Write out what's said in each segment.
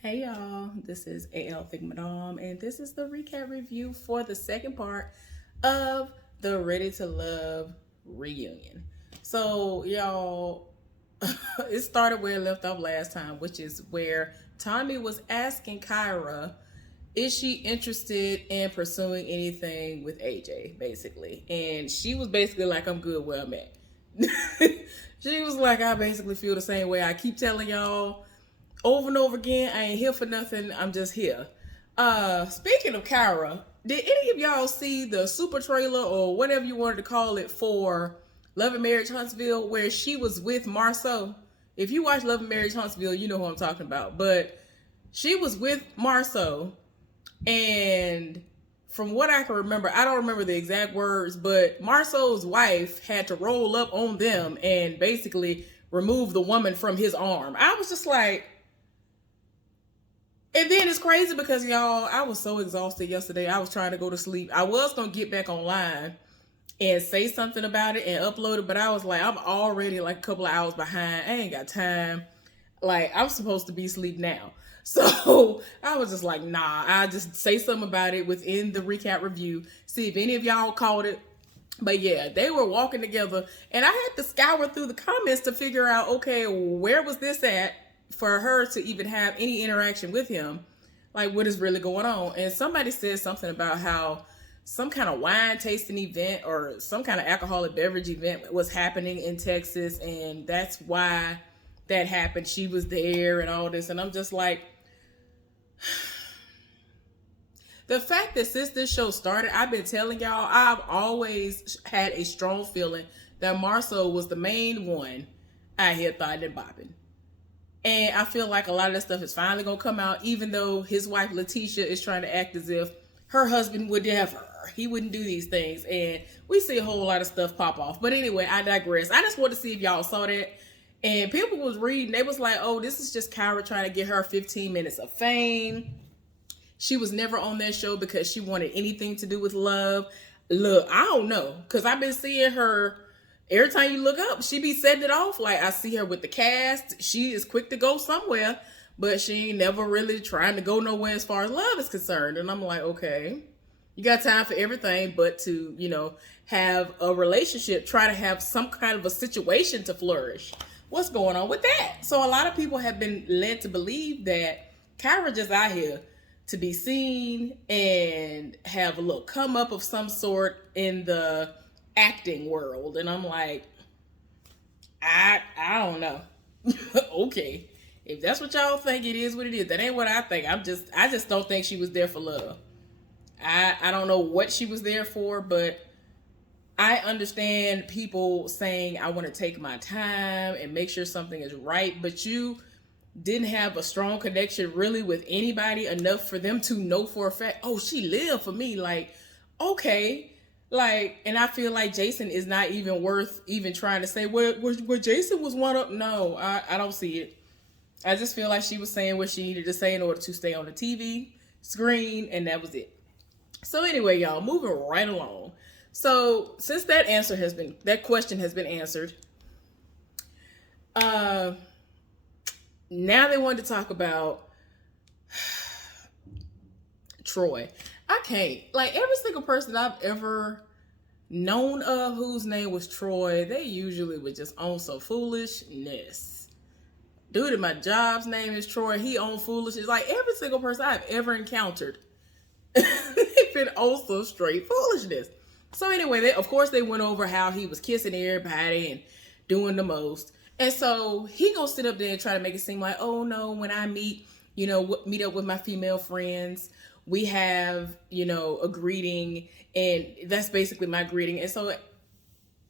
Hey y'all, this is AL Think Madame, and this is the recap review for the second part of the Ready to Love reunion. So, y'all, it started where it left off last time, which is where Tommy was asking Kyra, is she interested in pursuing anything with AJ, basically? And she was basically like, I'm good where I'm at. She was like, I basically feel the same way. I keep telling y'all over and over again, I ain't here for nothing. I'm just here. Speaking of Kyra, did any of y'all see the super trailer or whatever you wanted to call it for Love and Marriage Huntsville, where she was with Marceau? If you watch Love and Marriage Huntsville, you know who I'm talking about. But she was with Marceau, and from what I can remember, I don't remember the exact words, but Marceau's wife had to roll up on them and basically remove the woman from his arm. I was just like, and then it's crazy because y'all, I was so exhausted yesterday. I was trying to go to sleep. I was gonna get back online and say something about it and upload it, but I was like, I'm already like a couple of hours behind. I ain't got time. Like, I'm supposed to be asleep now. So I was just like, nah, I just say something about it within the recap review. See if any of y'all caught it. But yeah, they were walking together, and I had to scour through the comments to figure out, okay, where was this at for her to even have any interaction with him? Like, what is really going on? And somebody said something about how some kind of wine tasting event or some kind of alcoholic beverage event was happening in Texas, and that's why that happened. She was there and all this, and I'm just like, the fact that since this show started, I've been telling y'all, I've always had a strong feeling that Marcel was the main one out here thotting and bopping. And I feel like a lot of that stuff is finally gonna come out, even though his wife Letitia is trying to act as if her husband would never. He wouldn't do these things. And we see a whole lot of stuff pop off. But anyway, I digress. I just wanted to see if y'all saw that. And people was reading, they was like, oh, this is just Kyra trying to get her 15 minutes of fame. She was never on that show because she wanted anything to do with love. Look, I don't know. Because I've been seeing her every time you look up, she be setting it off. Like, I see her with the cast. She is quick to go somewhere, but she ain't never really trying to go nowhere as far as love is concerned. And I'm like, okay, you got time for everything but to, have a relationship, try to have some kind of a situation to flourish. What's going on with that? So a lot of people have been led to believe that Kyra just out here to be seen and have a little come up of some sort in the acting world. And I'm like, I don't know. Okay. If that's what y'all think, it is what it is. That ain't what I think. I just don't think she was there for love. I don't know what she was there for, but I understand people saying I want to take my time and make sure something is right, but you didn't have a strong connection really with anybody enough for them to know for a fact, oh, she lived for me. Like, okay. Like, and I feel like Jason is not even worth even trying to say, well Jason was one up. No, I don't see it. I just feel like she was saying what she needed to say in order to stay on the TV screen, and that was it. So anyway, y'all, moving right along. So since that question has been answered, uh, now they wanted to talk about Troy. I can't. Like, every single person I've ever known of whose name was Troy, they usually would just own some foolishness. Dude at my job's name is Troy. He owned foolishness. Like, every single person I've ever encountered, they've been also straight foolishness. So anyway, of course they went over how he was kissing everybody and doing the most. And so he gonna sit up there and try to make it seem like, oh no, when I meet up with my female friends, we have, a greeting, and that's basically my greeting. And so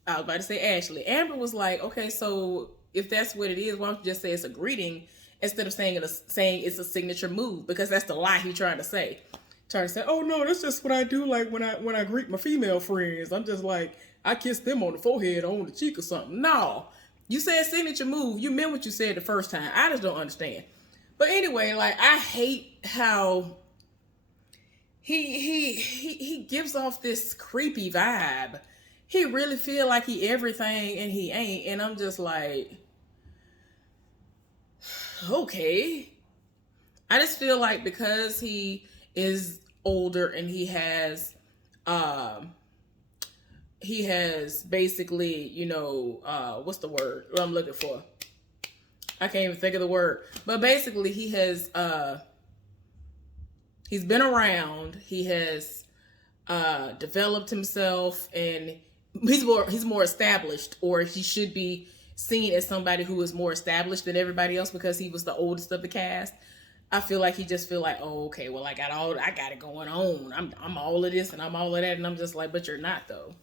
I was about to say Ashley. Amber was like, okay, so if that's what it is, why don't you just say it's a greeting instead of saying it's a signature move? Because that's the lie he's trying to say. Trying to say, oh no, that's just what I do. Like when I greet my female friends, I'm just like, I kiss them on the forehead or on the cheek or something. No, you said signature move. You meant what you said the first time. I just don't understand. But anyway, like, I hate how he gives off this creepy vibe. He really feel like he everything and he ain't. And I'm just like, okay. I just feel like because he is older and he has basically, what's the word I'm looking for? I can't even think of the word. But basically he's been around, he has developed himself, and he's more established, or he should be seen as somebody who is more established than everybody else because he was the oldest of the cast. I feel like he just feel like, oh, okay, well, I got it going on. I'm all of this and I'm all of that, and I'm just like, but you're not though.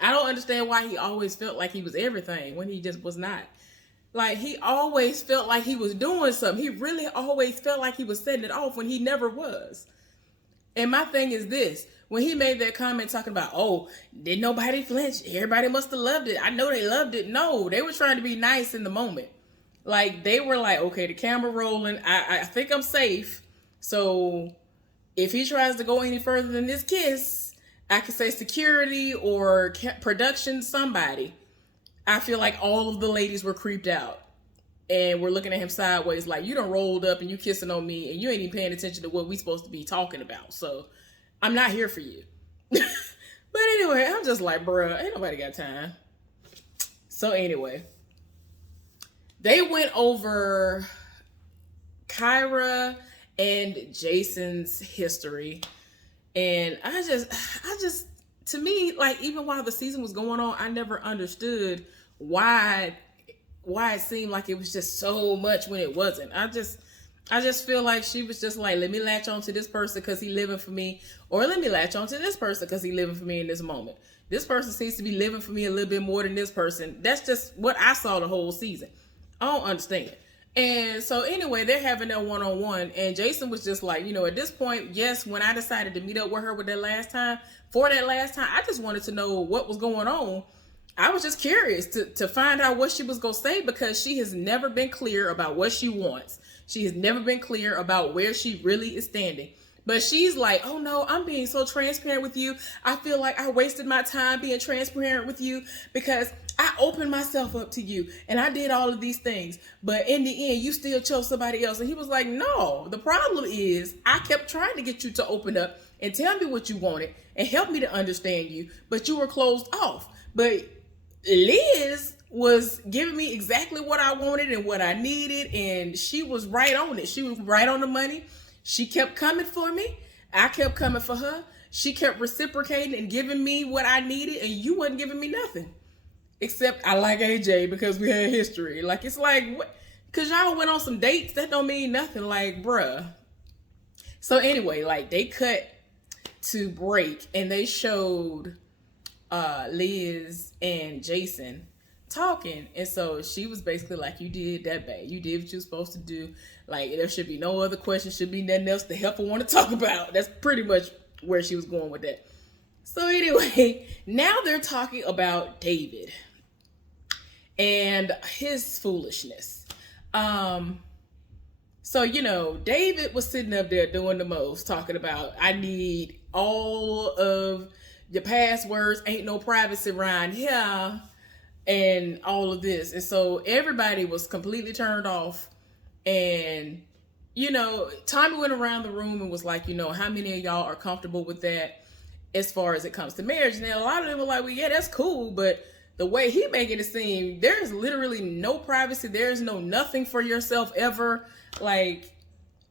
I don't understand why he always felt like he was everything when he just was not. Like, he always felt like he was doing something. He really always felt like he was setting it off when he never was. And my thing is this: when he made that comment talking about, oh, did nobody flinch? Everybody must have loved it. I know they loved it. No, they were trying to be nice in the moment. Like, they were like, okay, the camera rolling. I think I'm safe. So if he tries to go any further than this kiss, I could say security or production, somebody. I feel like all of the ladies were creeped out and we're looking at him sideways like, you done rolled up and you kissing on me and you ain't even paying attention to what we supposed to be talking about. So I'm not here for you. But anyway, I'm just like, bruh, ain't nobody got time. So anyway, they went over Kyra and Jason's history. And I just, to me, like, even while the season was going on, I never understood why it seemed like it was just so much when it wasn't. I just feel like she was just like, let me latch on to this person because he living for me, or let me latch on to this person because he living for me in this moment. This person seems to be living for me a little bit more than this person. That's just what I saw the whole season. I don't understand. And so anyway, they're having that one-on-one, and Jason was just like, at this point, yes, when I decided to meet up with her for that last time, I just wanted to know what was going on. I was just curious to find out what she was going to say, because she has never been clear about what she wants. She has never been clear about where she really is standing. But she's like, oh no, I'm being so transparent with you. I feel like I wasted my time being transparent with you because I opened myself up to you and I did all of these things. But in the end, you still chose somebody else. And he was like, no, the problem is I kept trying to get you to open up and tell me what you wanted and help me to understand you, but you were closed off. But Liz was giving me exactly what I wanted and what I needed, and she was right on it. She was right on the money. She kept coming for me. I kept coming for her. She kept reciprocating and giving me what I needed, and you wasn't giving me nothing. Except I like AJ because we had history. Like, it's like, what? Because y'all went on some dates, that don't mean nothing. Like, bruh. So anyway, like, they cut to break, and they showed Liz and Jason talking, and so she was basically like, you did that bad, you did what you were supposed to do, like there should be no other question, should be nothing else the heifer want to talk about. That's pretty much where she was going with that. So anyway, now they're talking about David and his foolishness. So David was sitting up there doing the most, talking about, I need all of your passwords, ain't no privacy around here, and all of this. And so everybody was completely turned off. And, Tommy went around the room and was like, how many of y'all are comfortable with that as far as it comes to marriage? And a lot of them were like, well, yeah, that's cool. But the way he making it seem, there's literally no privacy. There's no nothing for yourself ever. Like,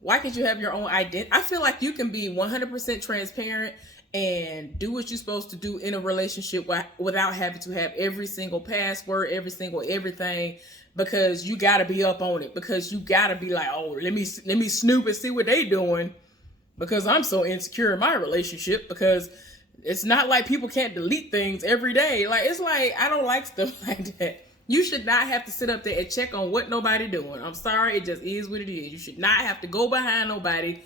why can't you have your own identity? I feel like you can be 100% transparent and do what you're supposed to do in a relationship without having to have every single password, every single everything, because you got to be up on it, because you got to be like, oh, let me snoop and see what they doing, because I'm so insecure in my relationship, because it's not like people can't delete things every day. Like, it's like, I don't like stuff like that. You should not have to sit up there and check on what nobody doing. I'm sorry, it just is what it is. You should not have to go behind nobody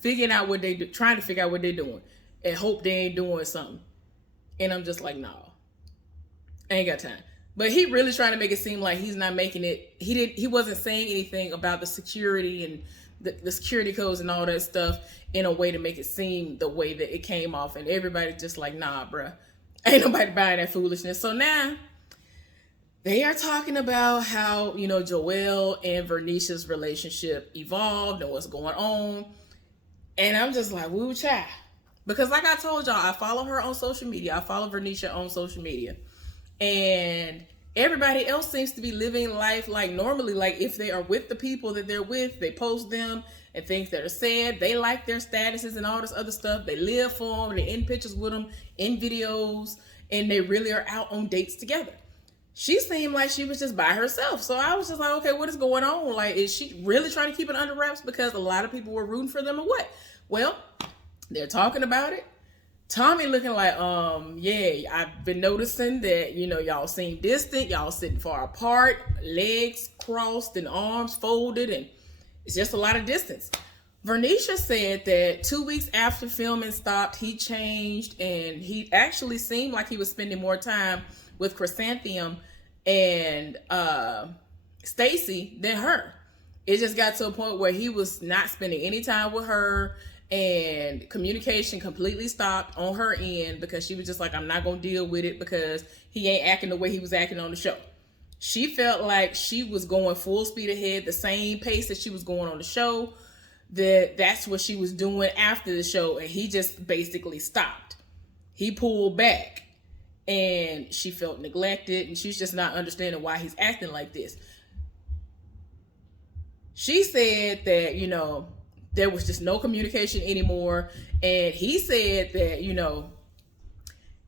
figuring out what they do, trying to figure out what they're doing, and hope they ain't doing something. And I'm just like, no, I ain't got time. But he really trying to make it seem like he's not making it. He wasn't saying anything about the security and the security codes and all that stuff in a way to make it seem the way that it came off. And everybody's just like, nah, bruh, ain't nobody buying that foolishness. So now they are talking about how, Joelle and Vernisha's relationship evolved and what's going on. And I'm just like, woo child. Because like I told y'all, I follow her on social media. I follow Vernisha on social media. And everybody else seems to be living life like normally. Like if they are with the people that they're with, they post them and things that are said. They like their statuses and all this other stuff. They live for them. They're in pictures with them, in videos. And they really are out on dates together. She seemed like she was just by herself. So I was just like, okay, what is going on? Like, is she really trying to keep it under wraps because a lot of people were rooting for them or what? Well, they're talking about it. Tommy looking like, yeah, I've been noticing that, y'all seem distant. Y'all sitting far apart, legs crossed and arms folded, and it's just a lot of distance. Vernisha said that 2 weeks after filming stopped, he changed, and he actually seemed like he was spending more time with Chrysanthemum and Stacy than her. It just got to a point where he was not spending any time with her, and communication completely stopped on her end because she was just like, I'm not going to deal with it because he ain't acting the way he was acting on the show. She felt like she was going full speed ahead, the same pace that she was going on the show, that's what she was doing after the show, and he just basically stopped. He pulled back, and she felt neglected, and she's just not understanding why he's acting like this. She said that, there was just no communication anymore, and he said that,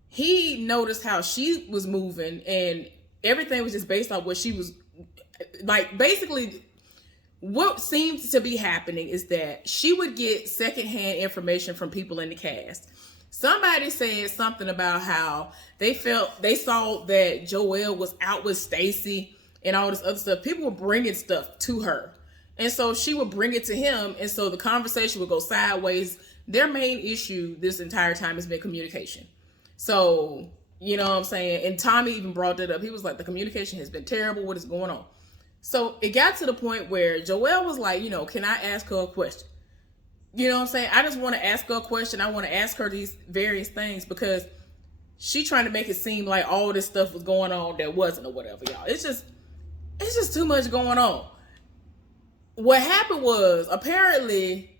he noticed how she was moving, and everything was just based on what she was, like, basically, what seemed to be happening is that she would get secondhand information from people in the cast. Somebody said something about how they saw that Joelle was out with Stacy and all this other stuff. People were bringing stuff to her. And so she would bring it to him. And so the conversation would go sideways. Their main issue this entire time has been communication. So, you know what I'm saying? And Tommy even brought that up. He was like, the communication has been terrible. What is going on? So it got to the point where Joelle was like, can I ask her a question? You know what I'm saying? I just want to ask her a question. I want to ask her these various things because she trying to make it seem like all this stuff was going on that wasn't or whatever, y'all. It's just too much going on. What happened was apparently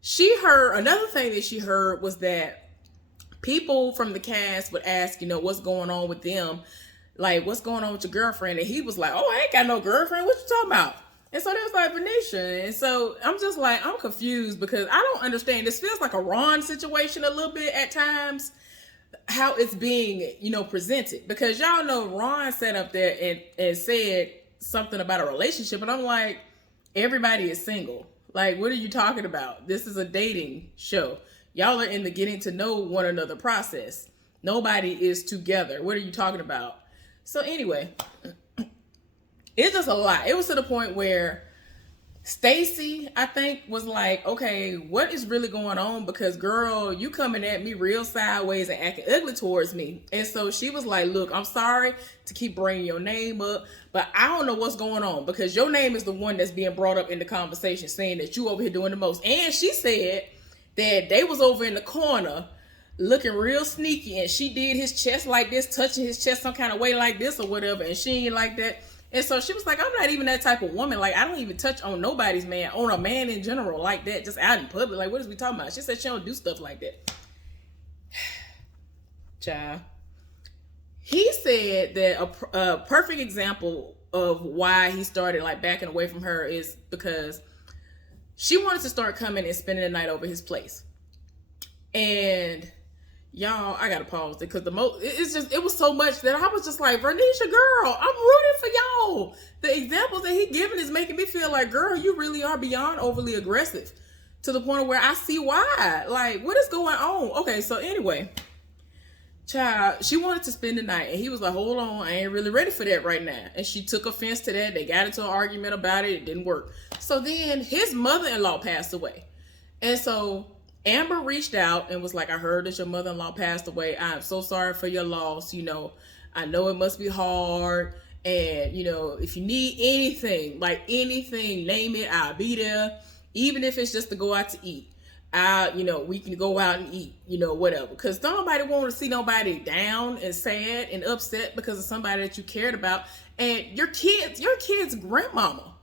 she heard, another thing that she heard was that people from the cast would ask, what's going on with them? Like, what's going on with your girlfriend? And he was like, oh, I ain't got no girlfriend. What you talking about? And so they was like, Vernisha. And so I'm just like, I'm confused because I don't understand. This feels like a Ron situation a little bit at times, how it's being, presented. Because y'all know Ron sat up there and said something about a relationship. And I'm like, everybody is single. Like, what are you talking about? This is a dating show. Y'all are in the getting to know one another process. Nobody is together. What are you talking about? So anyway, it's just a lot. It was to the point where Stacy, I think, was like, okay, what is really going on? Because girl, you coming at me real sideways and acting ugly towards me. And so she was like, look, I'm sorry to keep bringing your name up, but I don't know what's going on because your name is the one that's being brought up in the conversation saying that you over here doing the most. And she said that they was over in the corner looking real sneaky, and she did his chest like this, touching his chest some kind of way like this or whatever, and she ain't like that. And so she was like, I'm not even that type of woman. Like, I don't even touch on nobody's man, on a man in general like that, just out in public. Like, what is we talking about? She said she don't do stuff like that. Child. He said that a perfect example of why he started like backing away from her is because she wanted to start coming and spending the night over his place. And y'all, I gotta pause it because it was so much that I was just like, Vernisha, girl, I'm rooting for y'all. The examples that he giving is making me feel like, girl, you really are beyond overly aggressive to the point where I see why. Like, what is going on? Okay, so anyway, child, she wanted to spend the night, and he was like, hold on, I ain't really ready for that right now. And she took offense to that. They got into an argument about it. It didn't work. So then his mother-in-law passed away. And so Amber reached out and was like, I heard that your mother-in-law passed away. I'm so sorry for your loss. I know it must be hard. And, if you need anything, like anything, name it, I'll be there. Even if it's just to go out to eat. we can go out and eat, whatever. Because don't nobody want to see nobody down and sad and upset because of somebody that you cared about. And your kid's grandmama,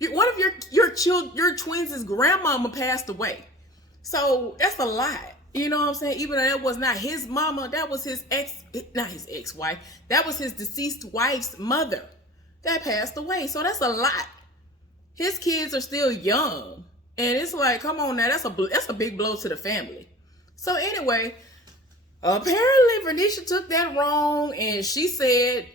one of your twins' grandmama passed away. So that's a lot. You know what I'm saying? Even though that was not his mama, that was not his ex-wife. That was his deceased wife's mother that passed away. So that's a lot. His kids are still young. And it's like, come on now, that's a big blow to the family. So anyway, apparently Vernisha took that wrong, and she said,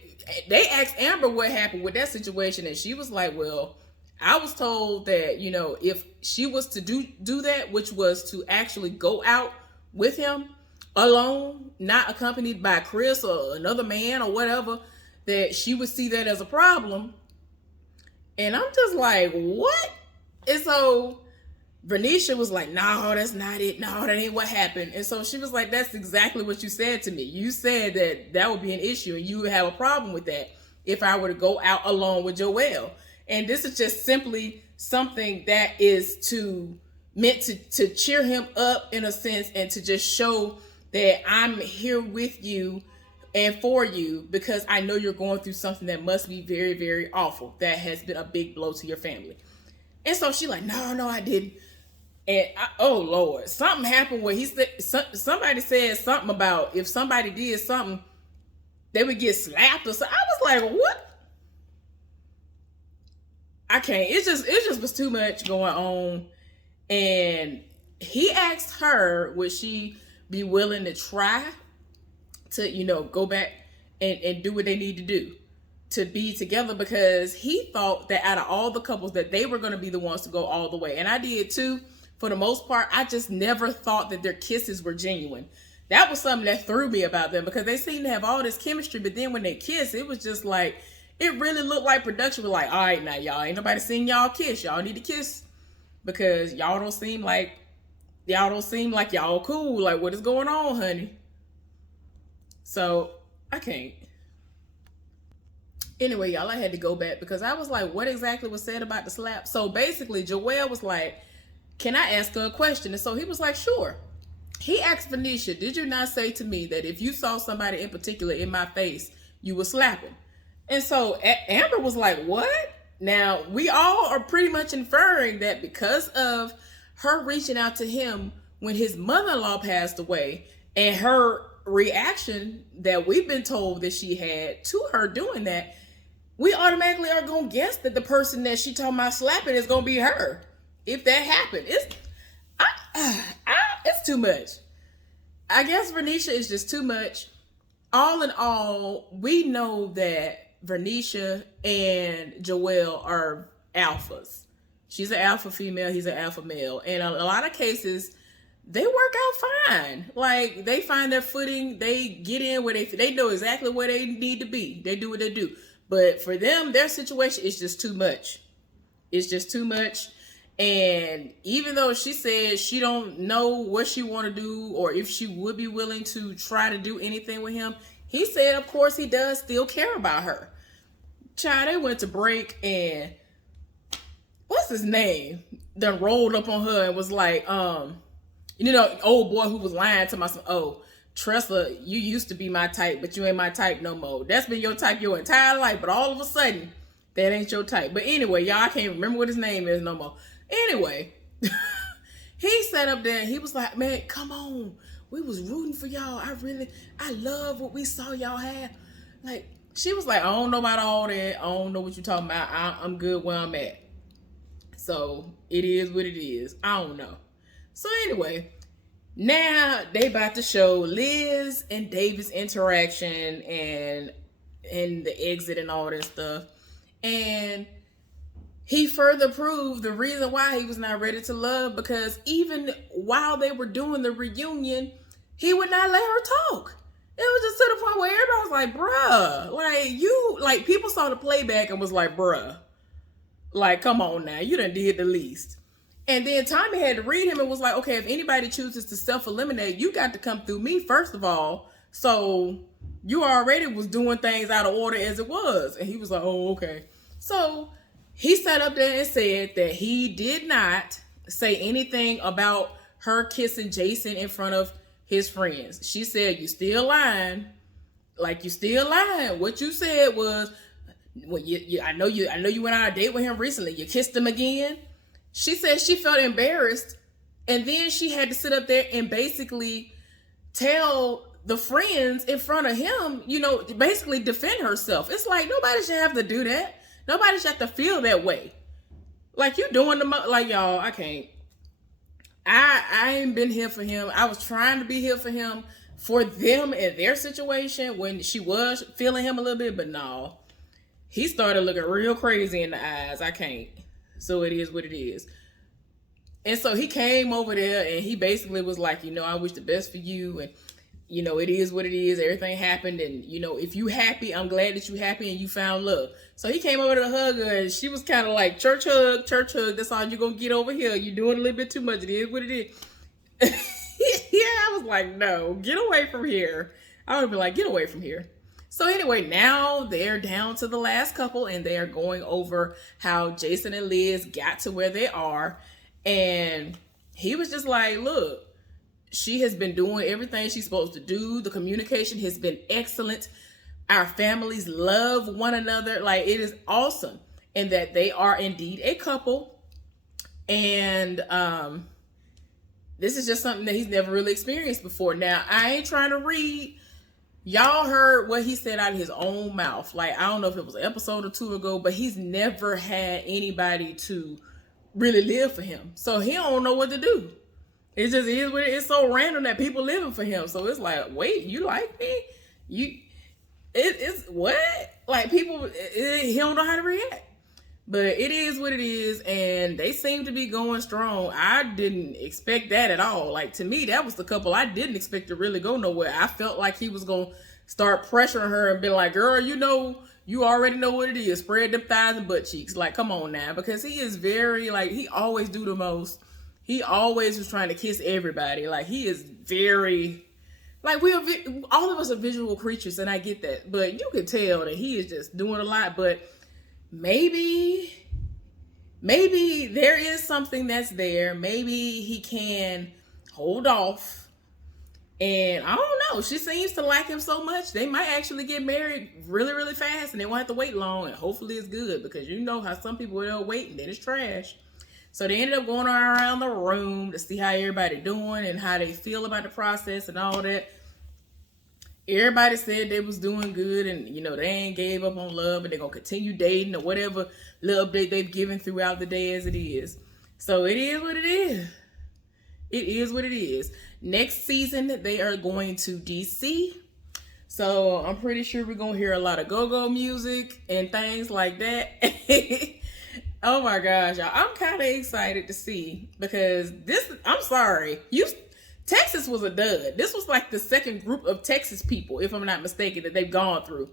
they asked Amber what happened with that situation, and she was like, well, I was told that, if she was to do that, which was to actually go out with him alone, not accompanied by Chris or another man or whatever, that she would see that as a problem. And I'm just like, what? And so Vernisha was like, no, that's not it. No, that ain't what happened. And so she was like, that's exactly what you said to me. You said that would be an issue and you would have a problem with that if I were to go out alone with Joelle. And this is just simply something that is meant to cheer him up in a sense, and to just show that I'm here with you and for you, because I know you're going through something that must be very, very awful. That has been a big blow to your family. And so she like, no, I didn't. And oh Lord, something happened where somebody said something about if somebody did something, they would get slapped or something. I was like, what? I can't. It just was too much going on. And he asked her, would she be willing to try to, go back and do what they need to do to be together, because he thought that out of all the couples that they were going to be the ones to go all the way. And I did too. For the most part, I just never thought that their kisses were genuine. That was something that threw me about them, because they seemed to have all this chemistry, but then when they kiss, it was just like, it really looked like production was like, all right, now y'all, ain't nobody seen y'all kiss. Y'all need to kiss, because y'all don't seem like y'all cool. Like, what is going on, honey? So I can't. Anyway, y'all, I had to go back because I was like, what exactly was said about the slap? So basically, Joelle was like, can I ask her a question? And so he was like, sure. He asked Venetia, did you not say to me that if you saw somebody in particular in my face, you would slap him? And so Amber was like, what? Now, we all are pretty much inferring that because of her reaching out to him when his mother-in-law passed away, and her reaction that we've been told that she had to her doing that, we automatically are going to guess that the person that she talking about slapping is going to be her. If that happened, it's too much. I guess Vernisha is just too much. All in all, we know that Vernisha and Joelle are alphas. She's an alpha female, he's an alpha male. And in a lot of cases, they work out fine. Like, they find their footing, they get in where they know exactly where they need to be. They do what they do. But for them, their situation is just too much. It's just too much. And even though she said she don't know what she want to do or if she would be willing to try to do anything with him, he said, of course, he does still care about her. Child, they went to break, and what's his name? Then rolled up on her and was like, old boy who was lying to myself, oh, Tressa, you used to be my type, but you ain't my type no more. That's been your type your entire life, but all of a sudden, that ain't your type. But anyway, y'all, I can't remember what his name is no more. Anyway, he sat up there and he was like, man, come on. We was rooting for y'all. I love what we saw y'all have. Like, she was like, I don't know about all that. I don't know what you're talking about. I'm good where I'm at. So it is what it is. I don't know. So anyway, now they about to show Liz and David's interaction and the exit and all that stuff. And he further proved the reason why he was not ready to love, because even while they were doing the reunion, he would not let her talk. It was just to the point where everybody was like, bruh, people saw the playback and was like, bruh, like, come on now, you done did the least. And then Tommy had to read him and was like, okay, if anybody chooses to self-eliminate, you got to come through me first of all. So you already was doing things out of order as it was. And he was like, oh, okay. So he sat up there and said that he did not say anything about her kissing Jason in front of his friends. She said, "You still lying? Like, you still lying? What you said was, well, I know you went on a date with him recently. You kissed him again." She said she felt embarrassed, and then she had to sit up there and basically tell the friends in front of him, basically defend herself. It's like, nobody should have to do that. Nobody should have to feel that way. Like, you doing like, y'all, I can't. I ain't been here for him. I was trying to be here for him, for them and their situation when she was feeling him a little bit, but no. He started looking real crazy in the eyes. I can't. So it is what it is. And so he came over there and he basically was like, I wish the best for you. And, it is what it is. Everything happened. And, if you happy, I'm glad that you happy and you found love. So he came over to hug her and she was kind of like, church hug. That's all you're going to get over here. You're doing a little bit too much. It is what it is. Yeah, I was like, no, get away from here. I would be like, get away from here. So anyway, now they're down to the last couple and they are going over how Jason and Liz got to where they are. And he was just like, look, she has been doing everything she's supposed to do. The communication has been excellent. Our families love one another. Like, it is awesome. And that they are indeed a couple. And this is just something that he's never really experienced before. Now, I ain't trying to read. Y'all heard what he said out of his own mouth. Like, I don't know if it was an episode or two ago, but he's never had anybody to really live for him. So he don't know what to do. It just is what it is. So random that people living for him. So it's like, wait, you like me? It's what? Like, people, he don't know how to react. But it is what it is, and they seem to be going strong. I didn't expect that at all. Like, to me, that was the couple I didn't expect to really go nowhere. I felt like he was going to start pressuring her and be like, girl, you already know what it is. Spread them thighs and butt cheeks. Like, come on now. Because he is very, like, he always do the most. He always was trying to kiss everybody. Like, he is very, like, all of us are visual creatures, and I get that. But you can tell that he is just doing a lot. But maybe there is something that's there. Maybe he can hold off. And I don't know. She seems to like him so much. They might actually get married really, really fast, and they won't have to wait long. And hopefully it's good, because you know how some people will wait and then it's trash. So they ended up going around the room to see how everybody doing and how they feel about the process and all that. Everybody said they was doing good, and they ain't gave up on love, and they're gonna continue dating or whatever little update they've given throughout the day as it is. So it is what it is. It is what it is. Next season they are going to DC. So I'm pretty sure we're gonna hear a lot of go-go music and things like that. Oh my gosh, y'all. I'm kind of excited to see, because I'm sorry. Texas was a dud. This was like the second group of Texas people, if I'm not mistaken, that they've gone through.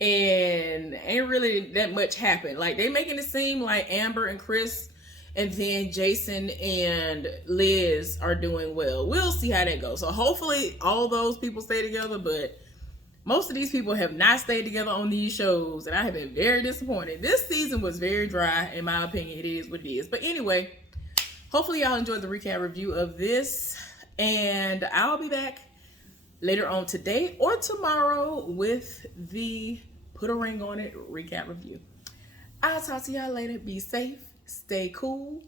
And ain't really that much happened. Like, they making it seem like Amber and Chris and then Jason and Liz are doing well. We'll see how that goes. So hopefully all those people stay together, but most of these people have not stayed together on these shows, and I have been very disappointed. This season was very dry, in my opinion. It is what it is. But anyway, hopefully y'all enjoyed the recap review of this, and I'll be back later on today or tomorrow with the Put a Ring on It recap review. I'll talk to y'all later. Be safe, stay cool,